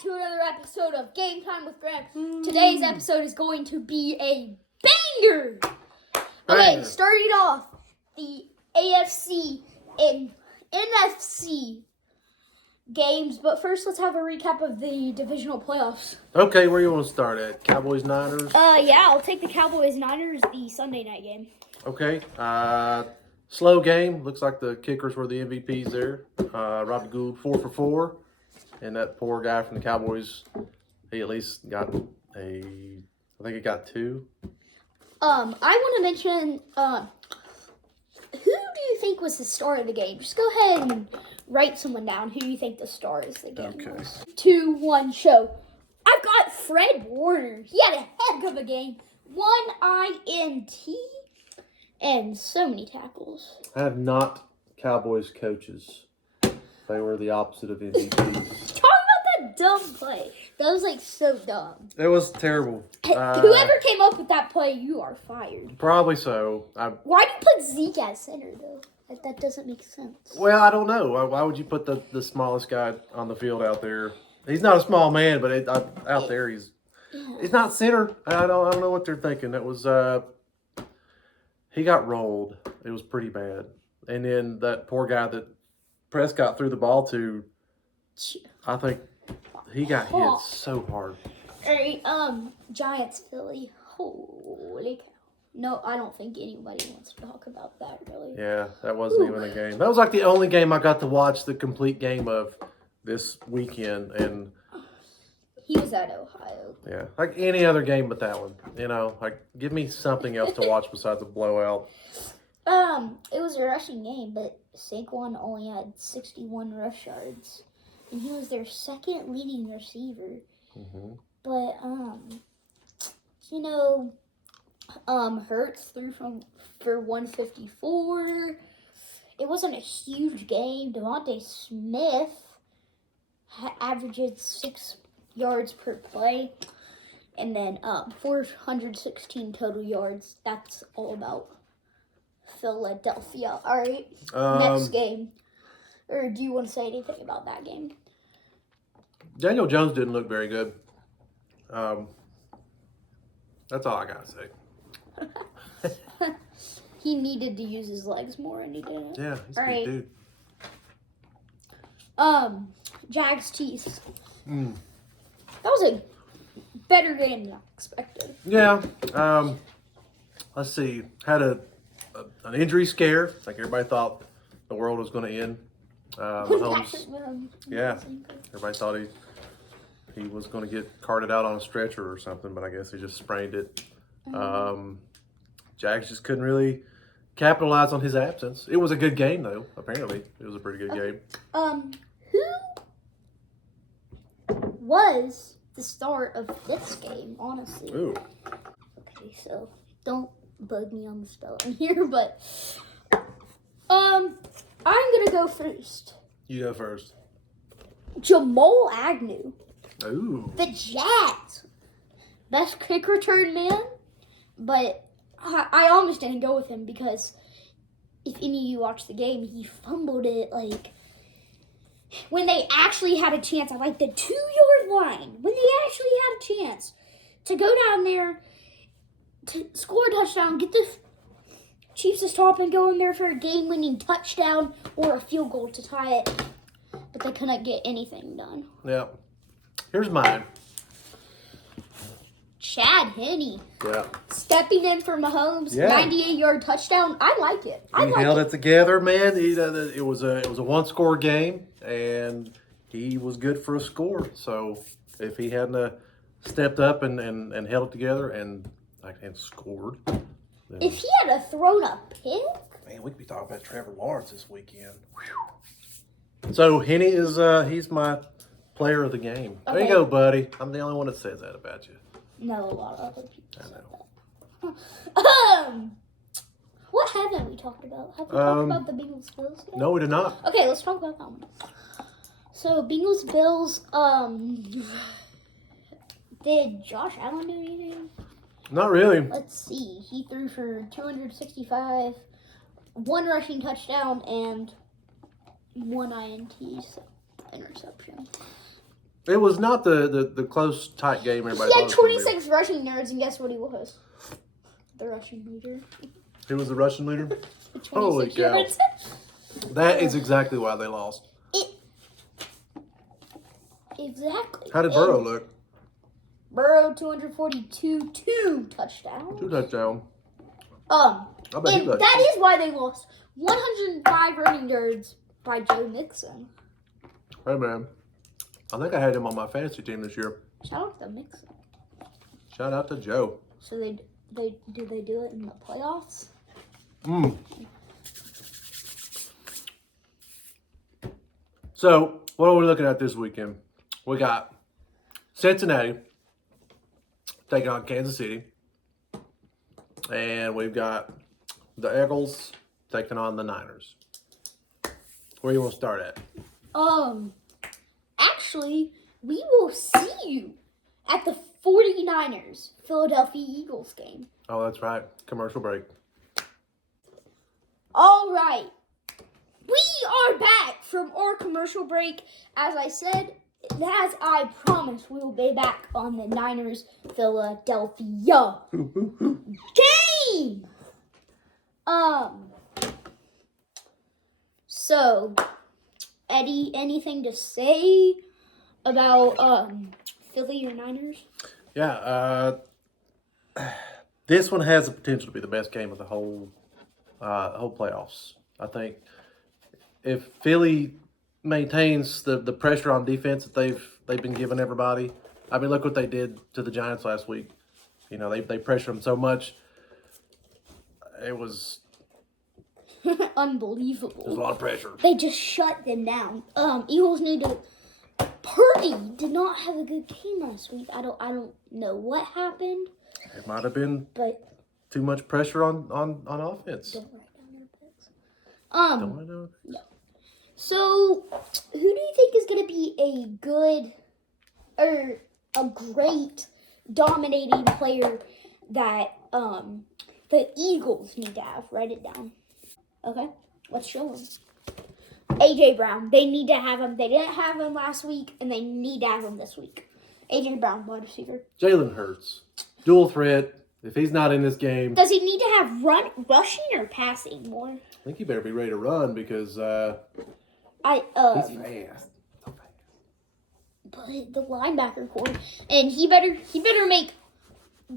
back to another episode of Game Time with Graham. Today's episode is going to be a banger! Okay, starting off, the AFC and NFC games, but first let's have a recap of the divisional playoffs. Okay, where you want to start at? Cowboys, Niners? Yeah, I'll take the Cowboys-Niners, the Sunday night game. Okay, slow game. Looks like the kickers were the MVPs there. Robbie Gould, 4 for 4. And that poor guy from the Cowboys, he at least got I think he got 2. I want to mention, who do you think was the star of the game? Just go ahead and write someone down who you think the star is of the game was. 2, 1, show. I've got Fred Warner. He had a heck of a game. 1 INT and so many tackles. I have not Cowboys coaches. They were the opposite of MVPs. Talk about that dumb play. That was so dumb. It was terrible. Whoever came up with that play, you are fired. Probably so. Why do you put Zeke at center, though? That doesn't make sense. Well, I don't know. Why would you put the smallest guy on the field out there? He's not a small man, but out there he's not center. I don't know what they're thinking. That was he got rolled. It was pretty bad. And then that poor guy that Prescott threw the ball to, I think he got hit so hard. All right, Giants Philly. Holy cow. No, I don't think anybody wants to talk about that, really. Yeah, that wasn't even a game. That was like the only game I got to watch the complete game of this weekend. And he was at Ohio. Yeah, like any other game but that one. You know, like give me something else to watch besides a blowout. It was a rushing game, but Saquon only had 61 rush yards, and he was their second leading receiver. Mm-hmm. But Hurts threw for 154. It wasn't a huge game. Devontae Smith averaged 6 yards per play, and then 416 total yards. That's all about Philadelphia. All right, next game. Or do you want to say anything about that game? Daniel Jones didn't look very good. That's all I got to say. He needed to use his legs more, and he didn't. Yeah, he's a big dude. Jags Chiefs. That was a better game than I expected. Yeah. Let's see. Had an injury scare. Like everybody thought the world was going to end. Mahomes. Yeah. Everybody thought he was going to get carted out on a stretcher or something, but I guess he just sprained it. Jags just couldn't really capitalize on his absence. It was a good game, though. Apparently, it was a pretty good game. Who was the star of this game, honestly? Ooh. Okay, so don't bug me on the spelling here, but I'm gonna go first. You go first. Jamal Agnew. Ooh. The Jags. Best kick return man, but I almost didn't go with him because if any of you watched the game, he fumbled it when they actually had a chance at the 2-yard line. When they actually had a chance to go down there to score a touchdown, get the Chiefs to stop and go in there for a game-winning touchdown or a field goal to tie it, but they couldn't get anything done. Yeah. Here's mine. Chad Henne. Yeah. Stepping in for Mahomes, 98-yard touchdown. I like it. He held it together, man. It was a one-score game, and he was good for a score. So if he hadn't stepped up and held it together and scored, if he had thrown a pick, man, we could be talking about Trevor Lawrence this weekend. Whew. So Henne is he's my player of the game. Okay. There you go, buddy. I'm the only one that says that about you. No, a lot of other people said know. that. What haven't we talked about? Have we talked about the Bengals-Bills game? No, we did not. Okay, let's talk about that one. So, Bengals-Bills, did Josh Allen do anything? Not really. Let's see. He threw for 265, 1 rushing touchdown, and 1 INT interception. It was not the close, tight game everybody He thought had it was gonna 26 rushing yards, and guess what he was? The rushing leader. be. He was the Russian leader? 26 Holy cow. yards. That is exactly why they lost. Exactly. How did Burrow look? Burrow 242, 2 touchdowns. 2 touchdowns. I bet he and looked. that is why they lost. 105 running yards by Joe Mixon. Hey, man. I think I had him on my fantasy team this year. Shout out to Mixon. Shout out to Joe. So they do it in the playoffs? So, what are we looking at this weekend? We got Cincinnati taking on Kansas City. And we've got the Eagles taking on the Niners. Where you want to start at? Actually, we will see you at the 49ers Philadelphia Eagles game. Oh, that's right. Commercial break. All right. We are back from our commercial break. As I said, as I promised, we will be back on the Niners Philadelphia game. So, Eddie, anything to say about Philly or Niners? Yeah, this one has the potential to be the best game of the whole playoffs. I think if Philly maintains the pressure on defense that they've been giving everybody. I mean, look what they did to the Giants last week. You know, they pressured them so much. It was unbelievable. There's a lot of pressure. They just shut them down. Eagles need to. Purdy did not have a good game last week. I don't know what happened. It might have been but too much pressure on offense. Don't write down their picks. Don't I know? No. So, who do you think is going to be a good or a great dominating player that the Eagles need to have? Write it down. Okay, let's show them. A.J. Brown. They need to have him. They didn't have him last week, and they need to have him this week. A.J. Brown, wide receiver. Jalen Hurts. Dual threat. If he's not in this game... Does he need to have rushing or passing more? I think he better be ready to run because he's fast. But the linebacker core. And he better make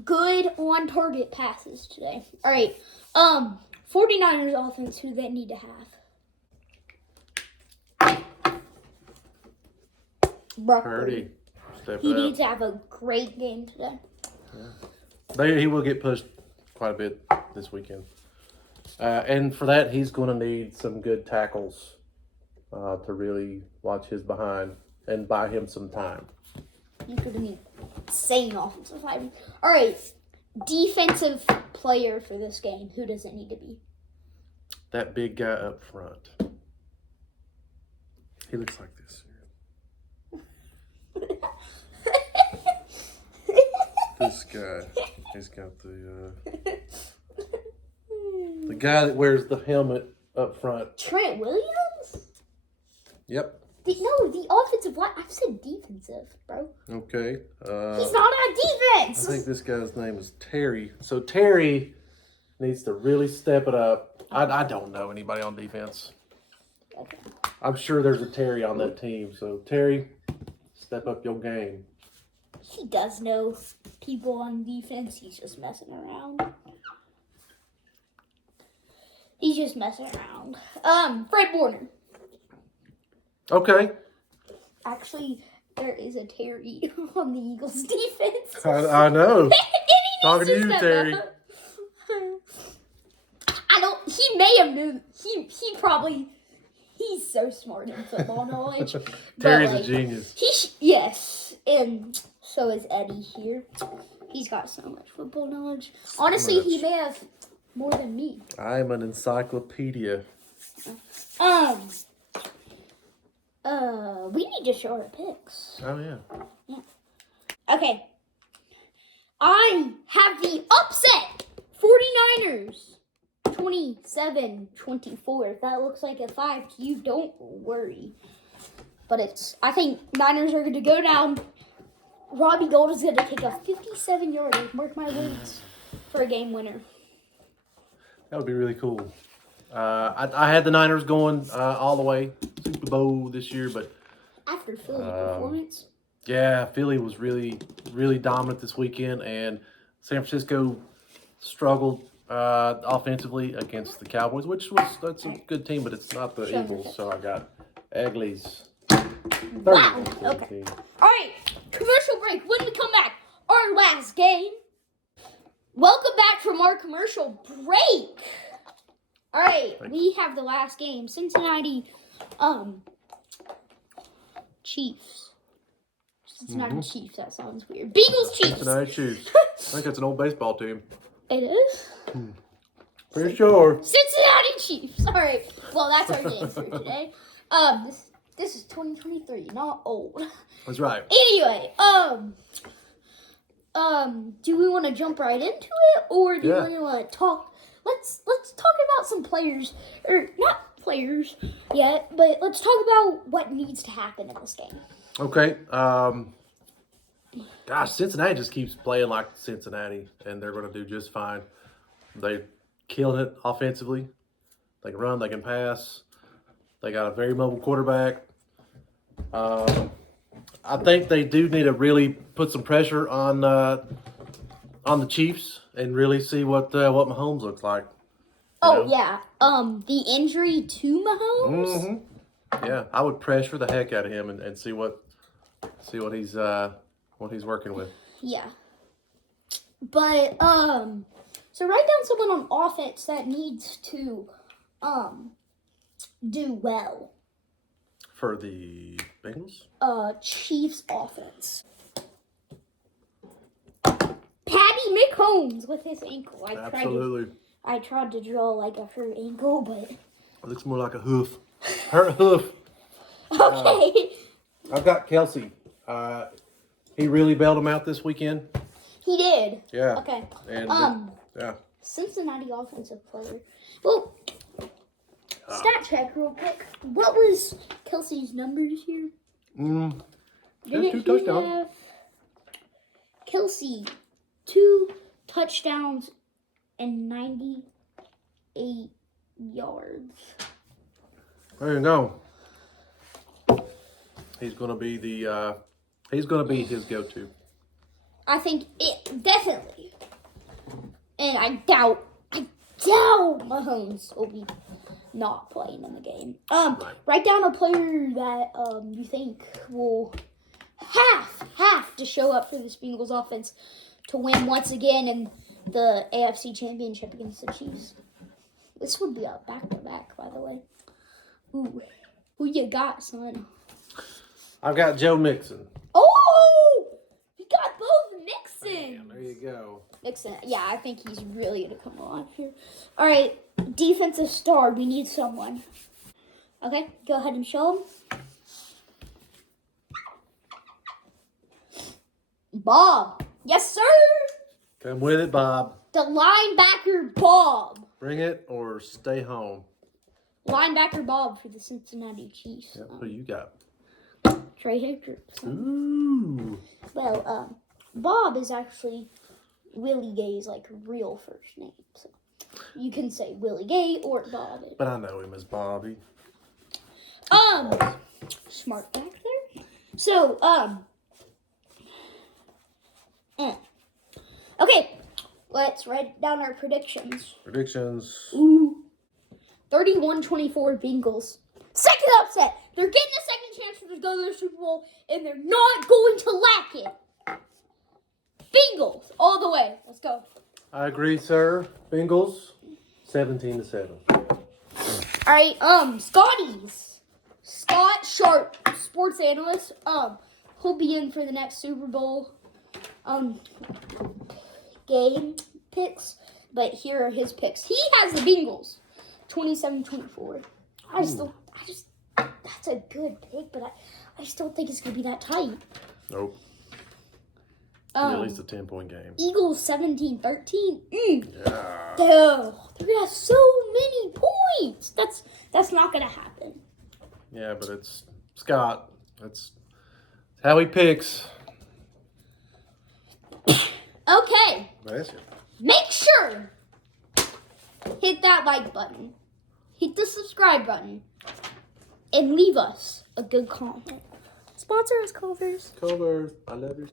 good on-target passes today. All right. 49ers offense, who they need to have? Purdy. He needs to have a great game today. Yeah. He will get pushed quite a bit this weekend. And for that, he's going to need some good tackles to really watch his behind and buy him some time. He's going to need insane offensive line. All right. Defensive player for this game. Who does it need to be? That big guy up front. He looks like this. This guy. He's got the guy that wears the helmet up front. Trent Williams? Yep. The offensive line. I've said defensive, bro. Okay. He's not on defense. I think this guy's name is Terry. So Terry needs to really step it up. I don't know anybody on defense. Okay. I'm sure there's a Terry on that team. So Terry, step up your game. He does know people on defense. He's just messing around. Fred Warner. Okay. Actually, there is a Terry on the Eagles defense. I know. Talking to you, Terry. He may have known. He's so smart in football knowledge. Terry's a genius. Yes, and so is Eddie here. He's got so much football knowledge. Honestly, he may have more than me. I'm an encyclopedia. We need to show our picks. Oh, yeah. Okay. I have the upset 49ers 27-24. If that looks like a 5 to you, don't worry. But I think Niners are going to go down. Robbie Gold is going to kick a 57-yarder, mark my words, for a game winner. That would be really cool. I had the Niners going all the way Super Bowl this year, but after Philly's performance. Yeah, Philly was really, really dominant this weekend, and San Francisco struggled offensively against the Cowboys, that's a good team, but it's not the Eagles. So I got Eagles. Wow. Okay. All right. Commercial break. When we come back, our last game. Welcome back from our commercial break. All right, we have the last game. Cincinnati, Chiefs. Cincinnati Chiefs. That sounds weird. Bengals Chiefs. Cincinnati Chiefs. I think that's an old baseball team. It is. Pretty sure. Cincinnati Chiefs. All right. Well, that's our game for today. This is 2023, not old. That's right. Anyway, do we want to jump right into it, or do we want to talk? Let's talk about some players, or not players yet, but let's talk about what needs to happen in this game. Okay. Gosh, Cincinnati just keeps playing like Cincinnati, and they're going to do just fine. They're killing it offensively. They can run, they can pass. They got a very mobile quarterback. I think they do need to really put some pressure on the Chiefs and really see what Mahomes looks like. Oh, yeah. The injury to Mahomes? Mm-hmm. Yeah, I would pressure the heck out of him and see what he's working with. Yeah. But so write down someone on offense that needs to do well. For the Bengals? Chiefs offense. Patty McHolmes with his ankle. Absolutely. I tried to draw like a hurt ankle, but It looks more like a hoof. Hurt hoof. Okay. I've got Kelsey. He really bailed him out this weekend. He did. Yeah. Okay. And yeah. Cincinnati offensive player. Well, stat check real quick. What was Kelsey's numbers here? Two touchdowns. Kelsey, 2 touchdowns and 98 yards. There you go. He's gonna be his go-to. I think it definitely. And I doubt Mahomes will be not playing in the game. Write down a player that you think will have to show up for this Bengals offense to win once again in the AFC Championship against the Chiefs. This would be a back-to-back, by the way. Ooh, who you got, son? I've got Joe Mixon. Oh, you got both Mixons. There you go. Mixon, yeah, I think he's really gonna come alive here. All right, defensive star. We need someone. Okay, go ahead and show him. Bob. Yes, sir. Come with it, Bob. The linebacker Bob. Bring it or stay home. Linebacker Bob for the Cincinnati Chiefs. Yep, who you got? Trey Hendrickson. Ooh. Well, Bob is actually Willie Gay's like real first name. So you can say Willie Gay or Bob. But I know him as Bobby. Smart back there. So, okay, let's write down our predictions. Ooh. 31-24 Bengals. Second upset. They're getting a second chance to go to the Super Bowl, and they're not going to lack it. Bengals all the way. Let's go. I agree, sir. Bengals, 17-7. All right, Scotty's. Scott Sharp, sports analyst. He'll be in for the next Super Bowl game picks. But here are his picks. He has the Bengals, 27-24. That's a good pick, but I just don't think it's gonna be that tight. Nope. At least a 10-point game. Eagles 17-13. Yeah. They're gonna have so many points. That's not gonna happen. Yeah, but it's Scott. That's how he picks. Okay. That's it. Make sure hit that like button, hit the subscribe button, and leave us a good comment. Sponsor us, Culvers. Culver, I love you.